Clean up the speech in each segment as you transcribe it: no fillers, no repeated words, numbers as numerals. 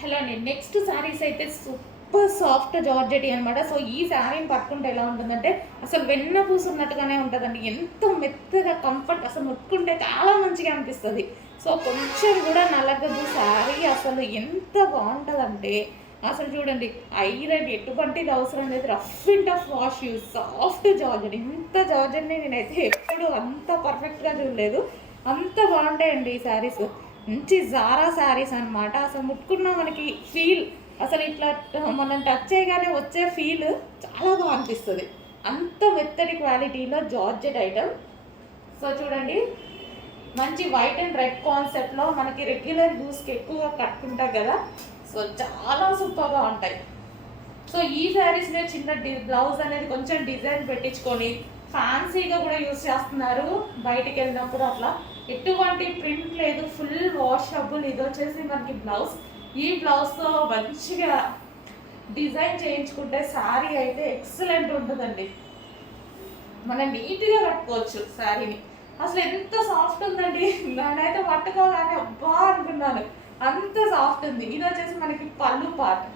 Hello అండి. Next saris అయితే super soft georgette అనమాట. సో ఈ శారీని పట్టుకుంటే ఎలా ఉంటుందంటే అసలు వెన్న పూసున్నట్టుగానే ఉంటుందండి. ఎంత మెత్తగా కంఫర్ట్, అసలు ముట్టుకుంటే చాలా మంచిగా అనిపిస్తుంది. సో కొంచెం కూడా నలగదు శారీ. అసలు ఎంత బాగుంటుందంటే అసలు చూడండి, ఐరన్ ఎటువంటిది అవసరం లేదు. Rough and tough wash use, soft georgette. ఇంత జార్జెట్ని నేనైతే ఎప్పుడు అంత పర్ఫెక్ట్గా చూడలేదు. అంత బాగుంటాయండి ఈ శారీస్. మంచి జారా శారీస్ అనమాట. అసలు ముట్టుకున్నా మనకి ఫీల్, అసలు ఇట్లా మనం టచ్ చేయగానే వచ్చే ఫీల్ చాలా బాగా అనిపిస్తుంది. అంత మెత్తటి క్వాలిటీలో జార్జెట్ ఐటమ్. సో చూడండి, మంచి వైట్ అండ్ రెడ్ కాన్సెప్ట్లో మనకి రెగ్యులర్ యూస్కి ఎక్కువగా కట్టుకుంటాం కదా. సో చాలా సూపర్గా ఉంటాయి. సో ఈ శారీస్లో చిన్న బ్లౌజ్ అనేది కొంచెం డిజైన్ పెట్టించుకొని ఫ్యాన్సీగా కూడా యూస్ చేస్తున్నారు బయటికి వెళ్ళినప్పుడు. అట్లా ఎటువంటి ప్రింట్ లేదు, ఫుల్ వాషబుల్. ఇది వచ్చేసి మనకి బ్లౌజ్. ఈ బ్లౌజ్తో మంచిగా డిజైన్ చేయించుకుంటే శారీ అయితే ఎక్సలెంట్ ఉంటుందండి. మనం నీట్గా కట్టుకోవచ్చు శారీని. అసలు ఎంత సాఫ్ట్ ఉందండి, నేనైతే పట్టుకోగానే అబ్బా అనుకున్నాను, అంత సాఫ్ట్ ఉంది. ఇది వచ్చేసి మనకి పళ్ళు పార్ట్.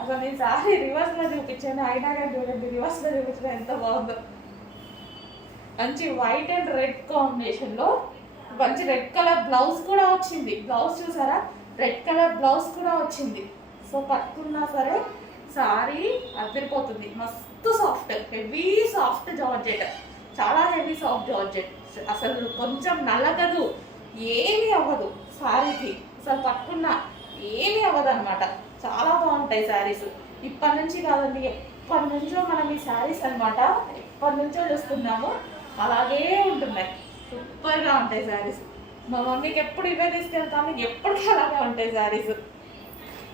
అసలు నేను శారీ రివర్స్లో చూపించాను, అయినా కానీ చూడండి రివర్స్లో చూపించిన ఎంత బాగుందో. మంచి వైట్ అండ్ రెడ్ కాంబినేషన్లో మంచి రెడ్ కలర్ బ్లౌజ్ కూడా వచ్చింది. బ్లౌజ్ చూసారా, రెడ్ కలర్ బ్లౌజ్ కూడా వచ్చింది. సో కట్టుకున్నా సరే సారీ అదిరిపోతుంది. మస్తు సాఫ్ట్, హెవీ సాఫ్ట్ జార్జెట్, చాలా హెవీ సాఫ్ట్ జార్జెట్. అసలు కొంచెం నలగదు, ఏమీ అవ్వదు శారీకి. అసలు పట్టుకున్నా ఏమీ అవ్వదు అనమాట. చాలా బాగుంటాయి శారీస్. ఇప్పటి నుంచి కాదండి, ఎప్పటి నుంచో మనం ఈ శారీస్ అనమాట ఎప్పటి నుంచో చూస్తున్నాము, అలాగే ఉంటున్నాయి. సూపర్గా ఉంటాయి శారీస్. మా మమ్మీకి ఎప్పుడు ఇవే తీసుకెళ్తాము, ఎప్పటికీ అలాగే ఉంటాయి శారీస్.